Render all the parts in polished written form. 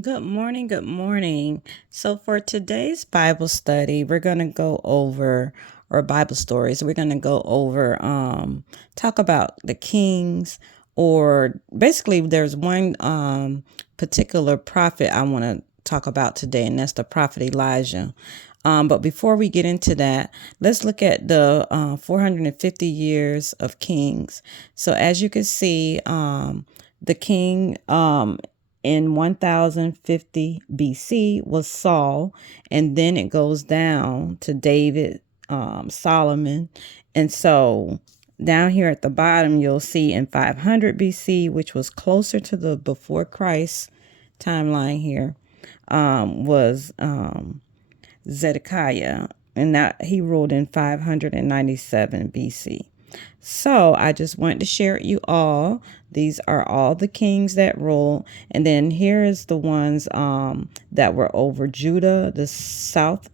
Good morning. Good morning. So, for today's Bible study, we're going to go over, or Bible stories, we're going to go over, talk about the kings, or basically, there's one particular prophet I want to talk about today, and that's the prophet Elijah. But before we get into that, let's look at the 450 years of kings. So, as you can see, the king in 1050 BC was Saul, and then it goes down to David, Solomon. And so down here at the bottom, you'll see in 500 BC, which was closer to the before Christ timeline here, was Zedekiah, and that he ruled in 597 BC. So I just wanted to share with you all. These are all the kings that ruled. And then here is the ones that were over Judah, the South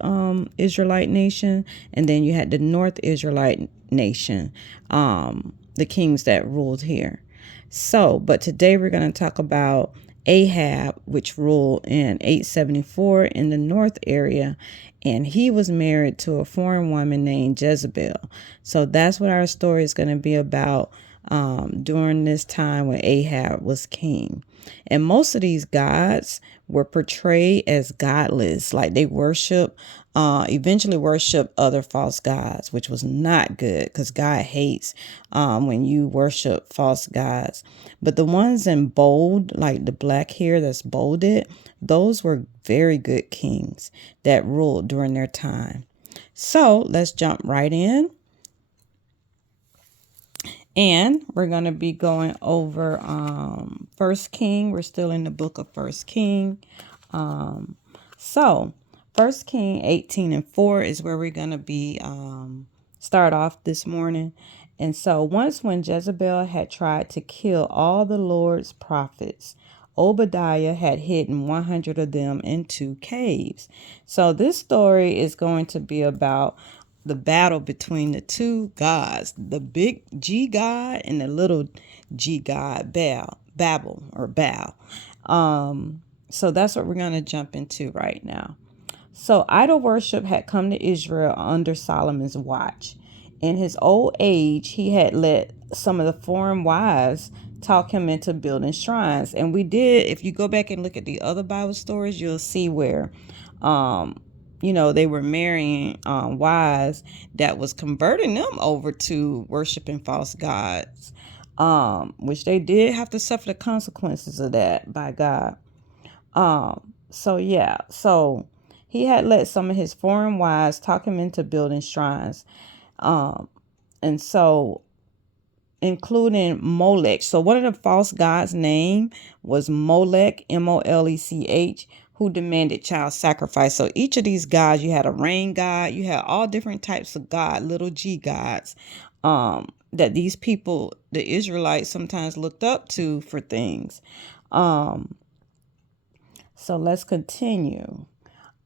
Israelite nation. And then you had the North Israelite nation, the kings that ruled here. So, but today we're going to talk about Ahab, which ruled in 874 in the north area, and he was married to a foreign woman named Jezebel. So that's what our story is going to be about during this time when Ahab was king. And most of these gods were portrayed as godless, like they eventually worship other false gods, which was not good because God hates when you worship false gods. But the ones in bold, like the black here that's bolded, those were very good kings that ruled during their time. So let's jump right in. And we're going to be going over First King. We're still in the book of First King. So First King 18:4 is where we're going to be start off this morning. And so once when Jezebel had tried to kill all the Lord's prophets, Obadiah had hidden 100 of them in 2 caves. So this story is going to be about the battle between the two gods, the big G god and the little G god, Baal. So that's what we're going to jump into right now. So idol worship had come to Israel under Solomon's watch. In his old age, he had let some of the foreign wives talk him into building shrines. And we did, if you go back and look at the other Bible stories, you'll see where they were marrying wives that was converting them over to worshiping false gods, which they did have to suffer the consequences of that by God. So he had let some of his foreign wives talk him into building shrines. And so including Molech. So one of the false gods' name was Molech, Molech, who demanded child sacrifice. So each of these gods, you had a rain god, you had all different types of god, little g gods, that these people, the Israelites, sometimes looked up to for things. So let's continue.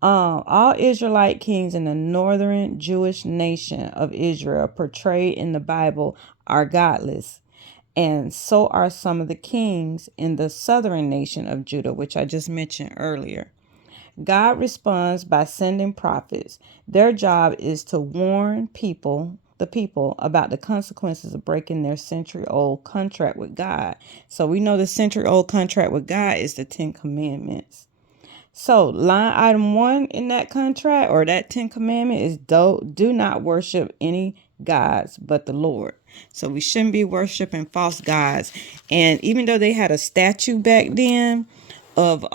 All Israelite kings in the northern Jewish nation of Israel portrayed in the Bible are godless. And so are some of the kings in the southern nation of Judah, which I just mentioned earlier. God responds by sending prophets. Their job is to warn the people, about the consequences of breaking their century-old contract with God. So we know the century-old contract with God is the 10 Commandments. So line item 1 in that contract, or that 10 commandment, is do not worship any gods but the Lord. So we shouldn't be worshiping false gods. And even though they had a statue back then of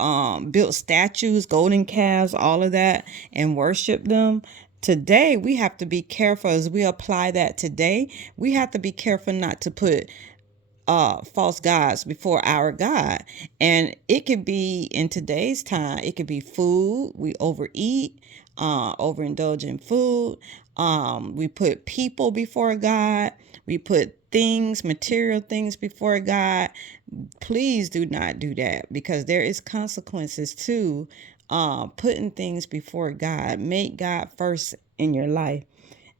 built statues, golden calves, all of that, and worship them, today we have to be careful as we apply that today. We have to be careful not to put false gods before our God. And it could be, in today's time, it could be food. We overeat, overindulge in food. We put people before God. We put things, material things before God. Please do not do that, because there is consequences to putting things before God. Make God first in your life.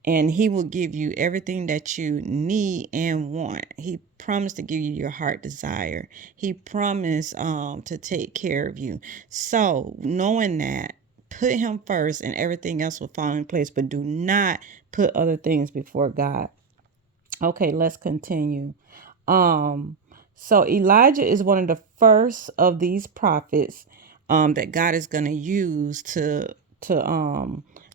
and he will give you everything that you need and want. He promised to give you your heart desire. He promised to take care of you. So knowing that, put him first and everything else will fall in place, but do not put other things before God. Okay, let's continue. Um, so Elijah is one of the first of these prophets that God is going to use to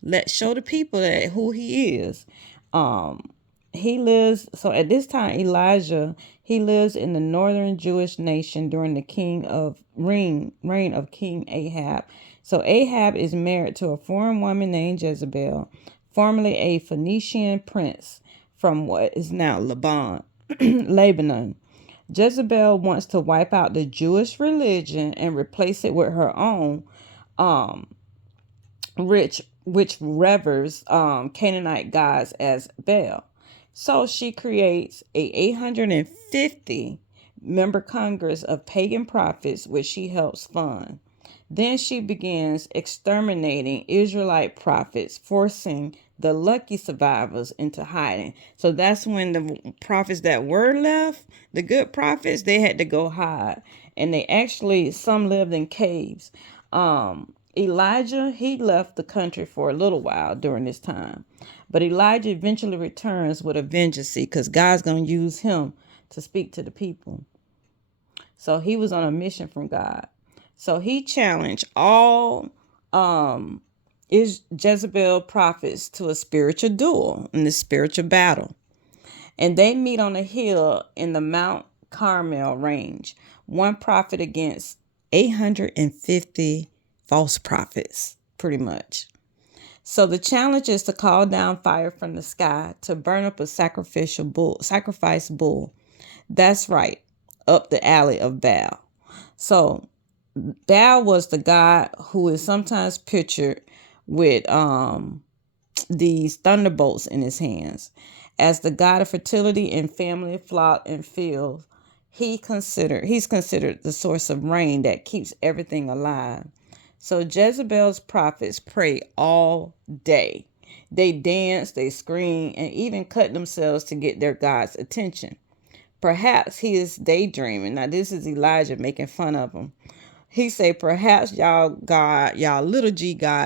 let show the people that who he is. Um, he lives so at this time Elijah, he lives in the northern Jewish nation during the reign of King Ahab. So Ahab is married to a foreign woman named Jezebel, formerly a Phoenician prince from what is now Lebanon. Jezebel wants to wipe out the Jewish religion and replace it with her own, um, which reveres Canaanite gods as Baal. So she creates a 850 member congress of pagan prophets, which she helps fund. Then she begins exterminating Israelite prophets, forcing the lucky survivors into hiding. So that's when the prophets that were left, the good prophets, they had to go hide. And they actually, some lived in caves. Elijah, he left the country for a little while during this time. But Elijah eventually returns with a vengeance because God's going to use him to speak to the people. So he was on a mission from God. So he challenged all Jezebel prophets to a spiritual duel in this spiritual battle. And they meet on a hill in the Mount Carmel range. One prophet against 850 false prophets, pretty much. So the challenge is to call down fire from the sky to burn up a sacrifice bull. That's right, up the alley of Baal. So Baal was the god who is sometimes pictured with these thunderbolts in his hands. As the god of fertility and family, flock, and field, he's considered the source of rain that keeps everything alive. So Jezebel's prophets pray all day. They dance, they scream, and even cut themselves to get their God's attention. Perhaps he is daydreaming. Now this is Elijah making fun of him. He say, perhaps y'all God, y'all little G God